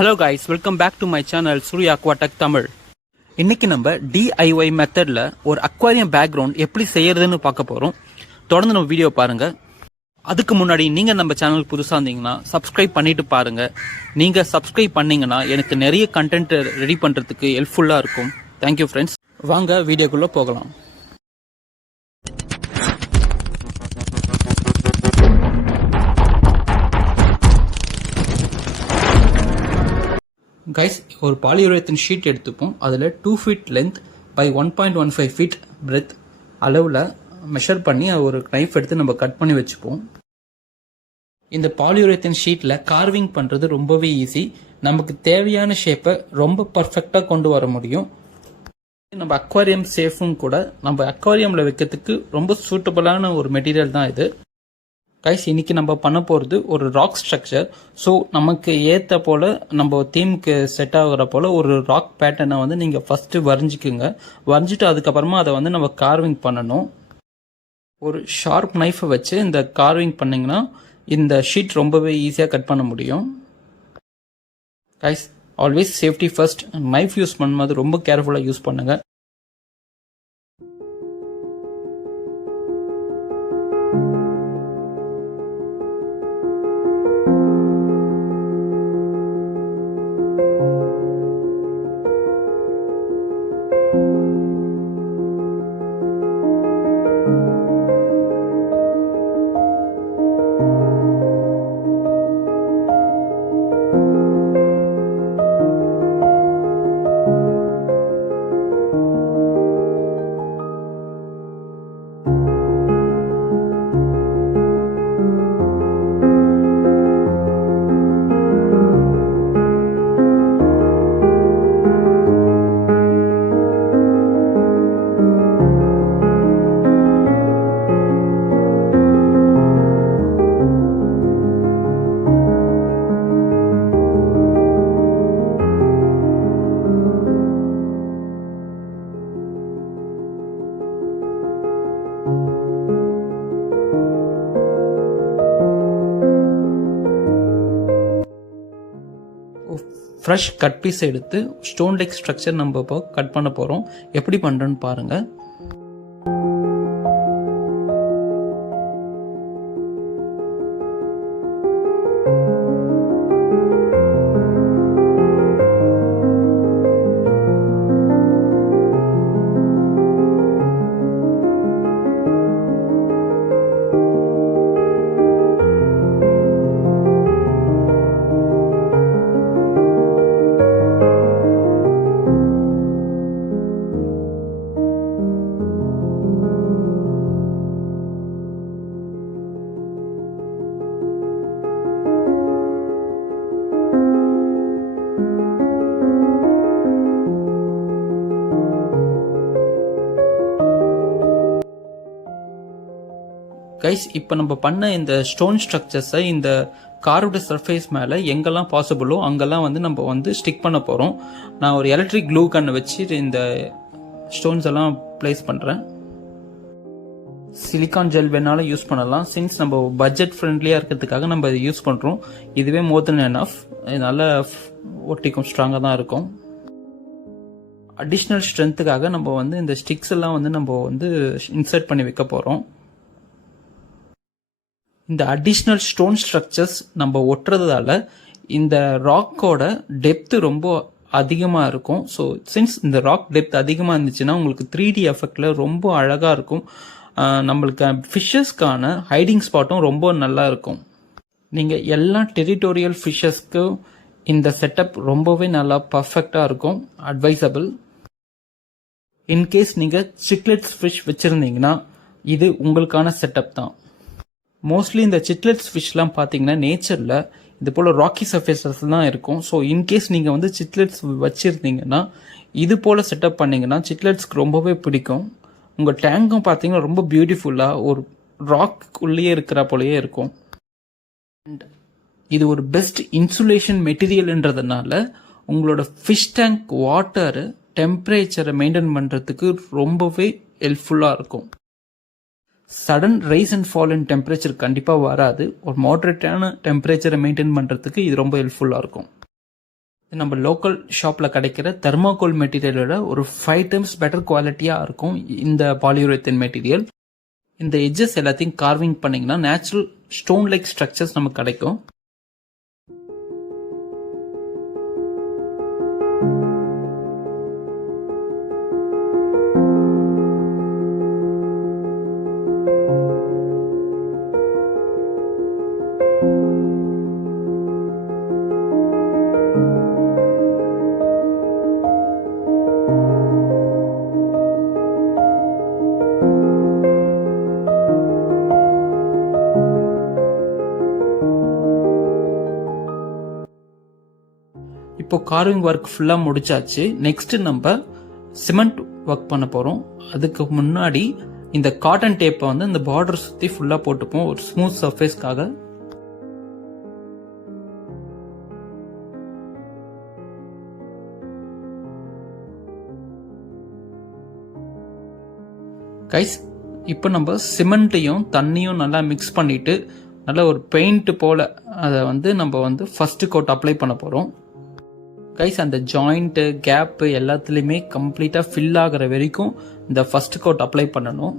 Hello guys, welcome back to my channel Surya Aquatech Tamil. இன்னைக்கு நம்ம DIY மெத்தட்ல ஒரு அக்வாரியம் பேக்ரவுண்ட் எப்படி செய்யறதுன்னு பார்க்க போறோம். தொடர்ந்து நம்ம வீடியோ பாருங்க. அதுக்கு முன்னாடி நீங்க நம்ம சேனல் புதுசா இருந்தீங்கன்னா சப்ஸ்கிரைப் பண்ணிட்டு பாருங்க. நீங்க சப்ஸ்கிரைப் பண்ணீங்கன்னா எனக்கு நிறைய கண்டென்ட் ரெடி பண்றதுக்கு ஹெல்ப்ஃபுல்லா இருக்கும். Thank you friends. வாங்க வீடியோக்குள்ள போகலாம். கைஸ், ஒரு பாலியூரேத்தன் ஷீட் எடுத்துப்போம். அதில் 2 feet length by 1.15 feet breadth அளவில் மெஷர் பண்ணி ஒரு நைஃப் எடுத்து நம்ம கட் பண்ணி வச்சுப்போம். இந்த பாலியூரேத்தன் ஷீட்டில் கார்விங் பண்ணுறது ரொம்பவே ஈஸி. நமக்கு தேவையான ஷேப்பை ரொம்ப பர்ஃபெக்டாக கொண்டு வர முடியும். நம்ம அக்வாரியம் சேஃபும் கூட. நம்ம அக்வாரியமில் வைக்கிறதுக்கு ரொம்ப சூட்டபுளான ஒரு மெட்டீரியல் தான் இது. கைஸ், இன்னைக்கு நம்ம பண்ண போகிறது ஒரு ராக் ஸ்ட்ரக்சர். ஸோ நமக்கு ஏற்ற போல் நம்ம தீமுக்கு செட் ஆகுற போல் ஒரு ராக் பேட்டர்னை வந்து நீங்கள் ஃபஸ்ட்டு வரைஞ்சிக்குங்க. வரைஞ்சிட்டு அதுக்கப்புறமா அதை வந்து நம்ம கார்விங் பண்ணணும். ஒரு ஷார்ப் நைஃபை வச்சு இந்த கார்விங் பண்ணிங்கன்னா இந்த ஷீட் ரொம்பவே ஈஸியாக கட் பண்ண முடியும். Guys, always safety first. Knife use பண்ணும்போது ரொம்ப கேர்ஃபுல்லாக யூஸ் பண்ணுங்கள். ஃப்ரெஷ் கட் பீஸ் எடுத்து ஸ்டோன் லைக் ஸ்ட்ரக்சர் நம்ம இப்போ கட் பண்ண போகிறோம். எப்படி பண்ணுறோன்னு பாருங்கள். கைஸ், இப்போ நம்ம பண்ண இந்த ஸ்டோன் ஸ்ட்ரக்சர்ஸை இந்த காரோட சர்ஃபேஸ் மேலே எங்கெல்லாம் பாசிபிளோ அங்கெல்லாம் வந்து நம்ம வந்து ஸ்டிக் பண்ண போகிறோம். நான் ஒரு எலக்ட்ரிக் க்ளூ கன்னை வச்சு இந்த ஸ்டோன்ஸ் எல்லாம் ப்ளேஸ் பண்ணுறேன். சிலிக்கான் ஜெல் வேணாலும் யூஸ் பண்ணலாம். சின்ஸ் நம்ம பட்ஜெட் ஃப்ரெண்ட்லியாக இருக்கிறதுக்காக நம்ம இதை யூஸ் பண்ணுறோம். இதுவே மோர் தென் எனஃப். நல்லா ஒட்டிக்கும், ஸ்ட்ராங்காக தான் இருக்கும். அடிஷ்னல் ஸ்ட்ரென்த்துக்காக நம்ம வந்து இந்த ஸ்டிக்ஸ் எல்லாம் வந்து நம்ம வந்து இன்சர்ட் பண்ணி வைக்க போகிறோம். இந்த அடிஷ்னல் ஸ்டோன் ஸ்ட்ரக்சர்ஸ் நம்ம ஒட்டுறதால இந்த ராக்கோட டெப்த் ரொம்ப அதிகமாக இருக்கும். ஸோ சின்ஸ் இந்த ராக் டெப்த் அதிகமாக இருந்துச்சுன்னா உங்களுக்கு 3D எஃபெக்டில் ரொம்ப அழகாக இருக்கும். நம்மளுக்கு ஃபிஷ்ஷஸ்க்கான ஹைடிங் ஸ்பாட்டும் ரொம்ப நல்லா இருக்கும். நீங்கள் எல்லா டெரிட்டோரியல் ஃபிஷ்ஷஸ்க்கும் இந்த செட்டப் ரொம்பவே நல்லா பர்ஃபெக்டாக இருக்கும். அட்வைசபிள். இன்கேஸ் நீங்கள் சிக்லெட்ஸ் ஃபிஷ் வச்சுருந்தீங்கன்னா இது உங்களுக்கான செட்டப் தான். மோஸ்ட்லி இந்த சிட்லெட்ஸ் ஃபிஷ்லாம் பார்த்தீங்கன்னா நேச்சரில் இது போல் ராக்கி சர்ஃபேஸஸ் தான் இருக்கும். ஸோ இன்கேஸ் நீங்கள் வந்து சிட்லெட்ஸ் வச்சுருந்தீங்கன்னா இது போல் செட்டப் பண்ணிங்கன்னா சிட்லெட்ஸ்க்கு ரொம்பவே பிடிக்கும். உங்கள் டேங்கும் பார்த்தீங்கன்னா ரொம்ப பியூட்டிஃபுல்லாக ஒரு ராக் உள்ளே இருக்கிற போலயே இருக்கும். அண்ட் இது ஒரு பெஸ்ட் இன்சுலேஷன் மெட்டீரியல்ன்றதுனால உங்களோட ஃபிஷ் டேங்க் வாட்டர் டெம்பரேச்சரை மெயின்டைன் பண்ணுறதுக்கு ரொம்பவே ஹெல்ப்ஃபுல்லாக இருக்கும். Sudden rice and fall in temperature கண்டிப்பாக வராது. ஒரு மாடரேட்டான டெம்பரேச்சரை மெயின்டைன் பண்ணுறதுக்கு இது ரொம்ப ஹெல்ப்ஃபுல்லாக இருக்கும். நம்ம லோக்கல் ஷாப்பில் கிடைக்கிற தெர்மாகோல் மெட்டீரியலோட ஒரு 5 times பெட்டர் குவாலிட்டியாக இருக்கும் இந்த பாலியூரேத்தேன் மெட்டீரியல். இந்த எட்ஜஸ் எல்லாத்தையும் கார்விங் பண்ணிங்கன்னா நேச்சுரல் ஸ்டோன் லைக் ஸ்ட்ரக்சர்ஸ் நமக்கு கிடைக்கும். இப்போ கார்விங் ஒர்க் ஃபுல்லாக முடிச்சாச்சு. நெக்ஸ்ட் நம்ம சிமெண்ட் ஒர்க் பண்ண போகிறோம். அதுக்கு முன்னாடி இந்த காட்டன் டேப்பை வந்து இந்த பார்டர் சுற்றி ஃபுல்லாக போட்டுப்போம் ஒரு ஸ்மூத் சர்ஃபேஸ்க்காக. கைஸ், இப்போ நம்ம சிமெண்ட்டையும் தண்ணியும் நல்லா மிக்ஸ் பண்ணிட்டு நல்லா ஒரு பெயிண்ட் போல் அதை வந்து நம்ம வந்து ஃபர்ஸ்ட் கோட் அப்ளை பண்ண போகிறோம். கைஸ், அந்த ஜாயிண்ட்டு கேப்பு எல்லாத்துலேயுமே கம்ப்ளீட்டாக ஃபில் ஆகிற வரைக்கும் இந்த ஃபர்ஸ்ட் கோட் அப்ளை பண்ணணும்.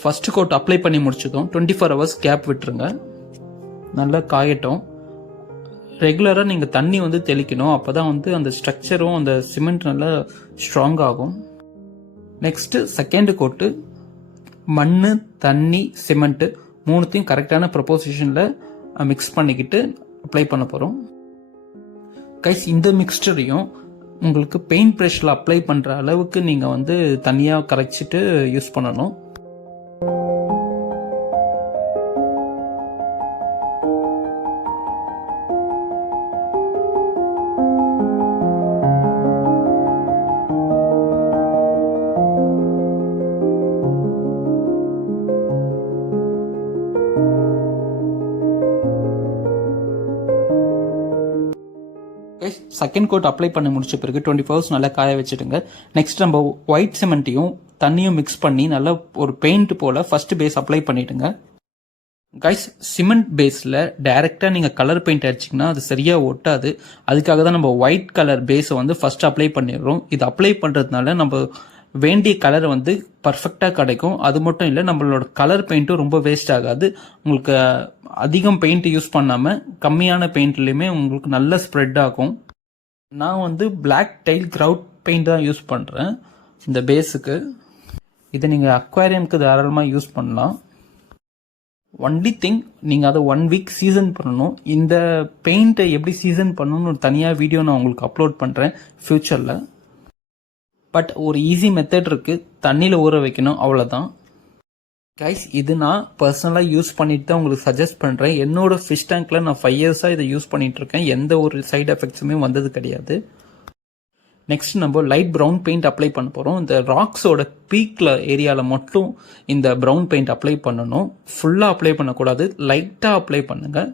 ஃபர்ஸ்ட் கோட் அப்ளை பண்ணி முடிச்சதும் 24 hours கேப் விட்டுருங்க. நல்லா காயட்டும். ரெகுலராக நீங்கள் தண்ணி வந்து தெளிக்கணும். அப்போ தான் வந்து அந்த ஸ்ட்ரக்சரும் அந்த சிமெண்ட் நல்லா ஸ்ட்ராங் ஆகும். நெக்ஸ்ட்டு செகண்ட் கோட்டு மண், தண்ணி, சிமெண்ட்டு மூணுத்தையும் கரெக்டான ப்ரொபோசிஷனில் மிக்ஸ் பண்ணிக்கிட்டு அப்ளை பண்ண போகிறோம். கைஸ், இந்த மிக்ஸ்டரையும் உங்களுக்கு பெயிண்ட் ப்ரஷில் அப்ளை பண்ணுற அளவுக்கு நீங்கள் வந்து தனியாக கரைச்சிட்டு யூஸ் பண்ணணும். செகண்ட் கோட் அப்ளை பண்ணி முடிச்ச பிறகு 24 hours நல்லா காய வச்சுடுங்க. நெக்ஸ்ட் நம்ம ஒயிட் சிமெண்ட்டையும் தண்ணியும் மிக்ஸ் பண்ணி நல்லா ஒரு பெயிண்ட் போல ஃபர்ஸ்ட் பேஸ் அப்ளை பண்ணிடுங்க. கைஸ், சிமெண்ட் பேஸில் டைரெக்டாக நீங்கள் கலர் பெயிண்ட் அடிச்சிங்கன்னா அது சரியாக ஒட்டாது. அதுக்காக தான் நம்ம ஒயிட் கலர் பேஸை வந்து ஃபர்ஸ்ட் அப்ளை பண்ணிடுறோம். இது அப்ளை பண்ணுறதுனால நம்ம வேண்டிய கலர் வந்து பர்ஃபெக்டாக கிடைக்கும். அது மட்டும் இல்லை, நம்மளோட கலர் பெயிண்ட்டும் ரொம்ப வேஸ்ட் ஆகாது. உங்களுக்கு அதிகம் பெயிண்ட் யூஸ் பண்ணாமல் கம்மியான பெயிண்ட்லேயுமே உங்களுக்கு நல்ல ஸ்ப்ரெட் ஆகும். நான் வந்து பிளாக் டைல் கிரவுட் பெயிண்ட் தான் யூஸ் பண்ணுறேன் இந்த பேஸுக்கு. இதை நீங்கள் அக்வாரியமுக்கு தாராளமாக யூஸ் பண்ணலாம். ஒன்லி திங், நீங்கள் அதை 1 week சீசன் பண்ணணும். இந்த பெயிண்ட்டை எப்படி சீசன் பண்ணணும்னு ஒரு தனியாக வீடியோ நான் உங்களுக்கு அப்லோட் பண்ணுறேன் ஃப்யூச்சரில். பட் ஒரு ஈஸி மெத்தட் இருக்குது, தண்ணியில் ஊற வைக்கணும், அவ்வளோதான். கைஸ், இது நான் பர்சனலாக யூஸ் பண்ணிட்டு தான் உங்களுக்கு சஜஸ்ட் பண்ணுறேன். என்னோட ஃபிஷ் டேங்க்கில் நான் 5 years இதை யூஸ் பண்ணிட்டு இருக்கேன். எந்த ஒரு சைடு எஃபெக்ட்ஸுமே வந்தது கிடையாது. நெக்ஸ்ட் நம்ம லைட் ப்ரௌன் பெயிண்ட் அப்ளை பண்ண போகிறோம். இந்த ராக்ஸோட பீக்கில் ஏரியாவில் மட்டும் இந்த ப்ரௌன் பெயிண்ட் அப்ளை பண்ணணும். ஃபுல்லாக அப்ளை பண்ணக்கூடாது, லைட்டாக அப்ளை பண்ணுங்கள்.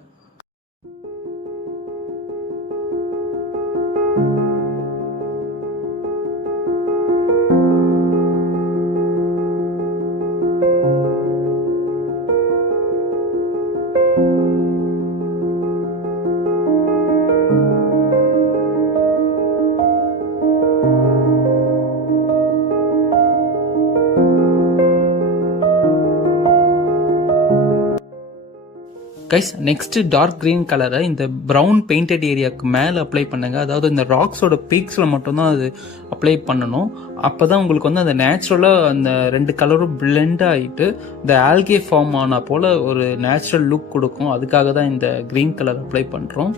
கைஸ், நெக்ஸ்ட் டார்க் கிரீன் கலரை இந்த ப்ரௌன் பெயிண்டட் ஏரியாவுக்கு மேலே அப்ளை பண்ணுங்க. அதாவது இந்த ராக்ஸோட பீக்ஸில் மட்டும்தான் அது அப்ளை பண்ணணும். அப்போ தான் உங்களுக்கு வந்து அந்த நேச்சுரலாக அந்த 2 கலரும் பிளெண்ட் ஆகிட்டு இந்த ஆல்கே ஃபார்ம் ஆன போல் ஒரு நேச்சுரல் லுக் கொடுக்கும். அதுக்காக தான் இந்த கிரீன் கலர் அப்ளை பண்ணுறோம்.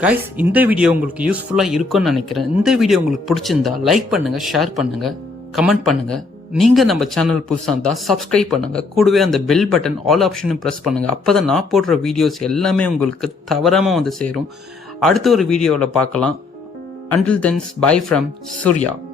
கைஸ், இந்த வீடியோ உங்களுக்கு யூஸ்ஃபுல்லாக இருக்கும்னு நினைக்கிறேன். இந்த வீடியோ உங்களுக்கு பிடிச்சிருந்தா லைக் பண்ணுங்க, ஷேர் பண்ணுங்க, கமெண்ட் பண்ணுங்க. நீங்க நம்ம சேனல் புதுசாக இருந்தால் சப்ஸ்கிரைப் பண்ணுங்க. கூடவே அந்த பெல் பட்டன் ஆல் ஆப்ஷனும் ப்ரெஸ் பண்ணுங்க. அப்பதான் நான் போடுற வீடியோஸ் எல்லாமே உங்களுக்கு தவறாம வந்து சேரும். அடுத்த ஒரு வீடியோவில் பார்க்கலாம். Until then, bye from Surya.